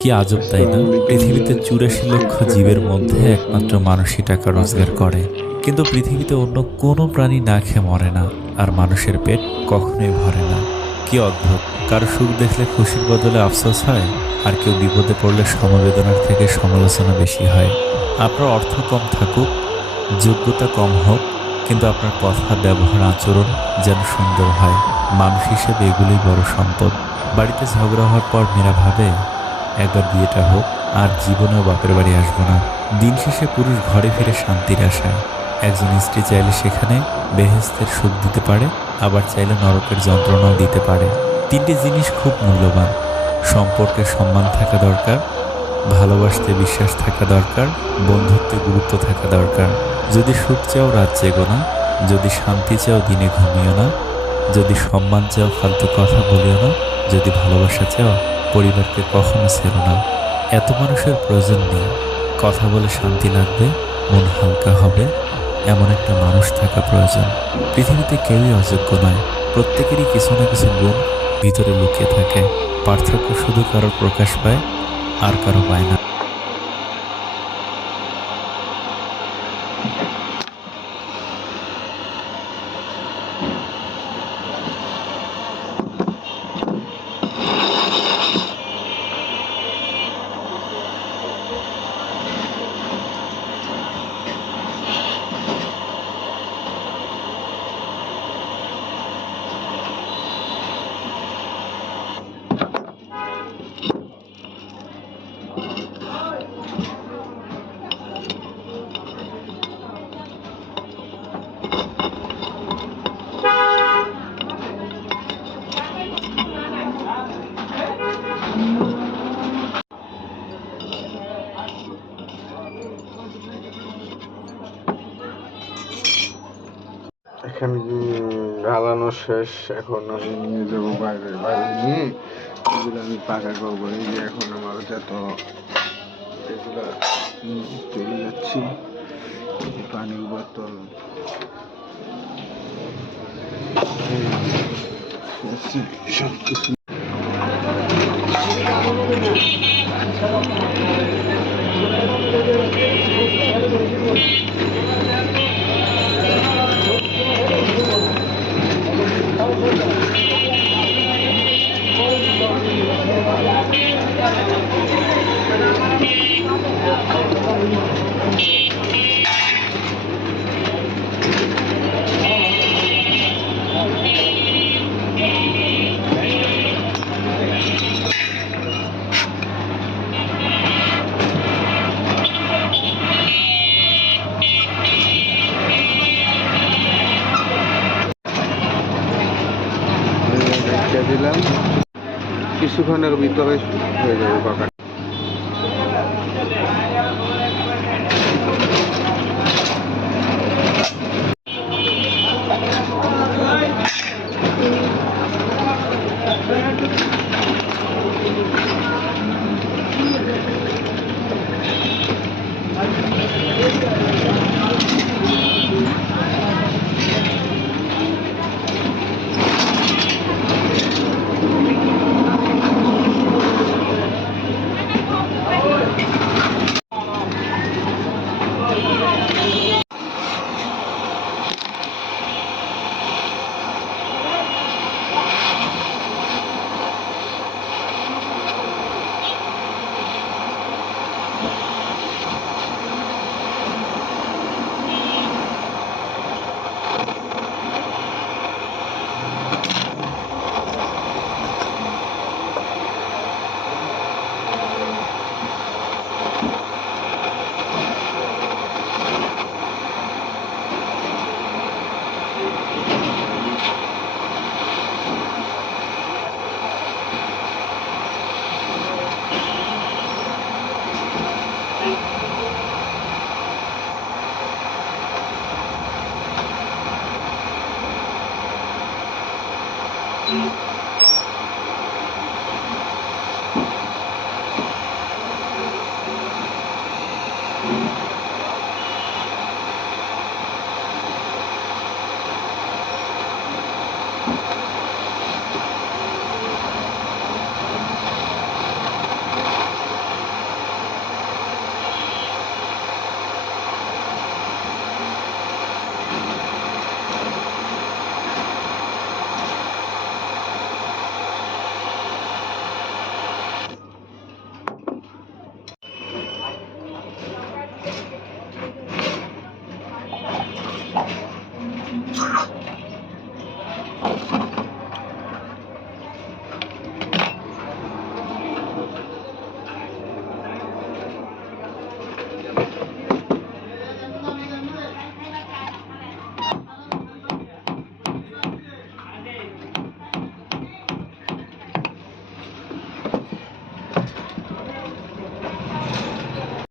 কি আজব তাই না? পৃথিবীতে ৮৪ লক্ষ জীবের মধ্যে একমাত্র মানুষই টাকা রোজগার করে, কিন্তু পৃথিবীতে অন্য কোনো প্রাণী না খেয়ে মরে না, আর মানুষের পেট কখনোই ভরে না। কি অদ্ভুত! কারো সুখ দেখলে খুশির বদলে আফসোস হয়, আর কেউ বিপদে পড়লে সমবেদনার থেকে সমালোচনা বেশি হয়। আপনার অর্থ কম থাকুক, যোগ্যতা কম হোক, কিন্তু আপনার কথা, ব্যবহার, আচরণ যেন সুন্দর হয়। মানুষ হিসেবে এগুলোই বড় সম্পদ। বাড়িতে ঝগড়া হওয়ার পর মেয়েরা ভাবে, একবার বিয়েটা হোক, আর জীবনেও বাপের বাড়ি আসবো না। দিন শেষে পুরুষ ঘরে ফিরে শান্তির আশায়। একজন স্ত্রী চাইলে সেখানে বেহেশতের সুখ দিতে পারে, আবার চাইলে নরকের যন্ত্রণাও দিতে পারে। তিনটি জিনিস খুব মূল্যবান: সম্পর্কে সম্মান থাকা দরকার, ভালোবাসতে বিশ্বাস থাকা দরকার, বন্ধুত্বে গুরুত্ব থাকা দরকার। যদি সুখ চাও রাত জেগো না, যদি শান্তি চাও দিনে ঘুমিও না, যদি সম্মান চাও ফালতু কথা বলিও না, যদি ভালোবাসা চাও পরিবারকে কখনো ছেড়ো না। এত মানুষের প্রয়োজন নেই। কথা বলে শান্তি লাগবে, মন হালকা হবে, এমন একটা মানুষ থাকা প্রয়োজন। পৃথিবীতে কেউই অযোগ্য নয়, প্রত্যেকেরই কিছু না কিছু গুণ ভিতরে লুকিয়ে থাকে। পার্থক্য শুধু কারোর প্রকাশ পায় আর কারো পায় না। এখানে ঢালানো শেষ। এখন আমি নিয়ে যাবো বাইরে নিয়ে এগুলো আমি পাকা করবো। এই যে এখন আমার যত এগুলা চলে যাচ্ছি, পানির বোতল, সব কিছু দিলাম। কিছুক্ষণের ভিতরে হয়ে যাবে পাকা।